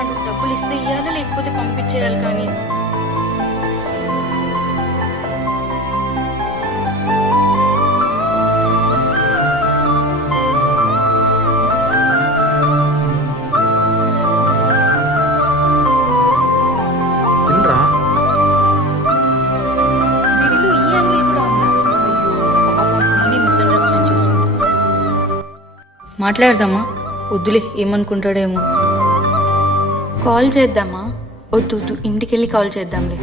అడుగుతున్నాడు. డబ్బులు ఇస్తే ఇవ్వాలి, లేకపోతే పంపించేయాలి. కానీ తినరా? వీడిలో ఈ యాంగిల్ కూడా ఉందా? అయ్యో పాపం, నేనే మిస్అండర్స్టాండ్ చేసుకుంటా. మాట్లాడదామా? వద్దులే, ఏమనుకుంటాడేమో. కాల్ చేద్దామా? వద్దు వద్దు, ఇంటికి వెళ్ళి కాల్ చేద్దాంలే.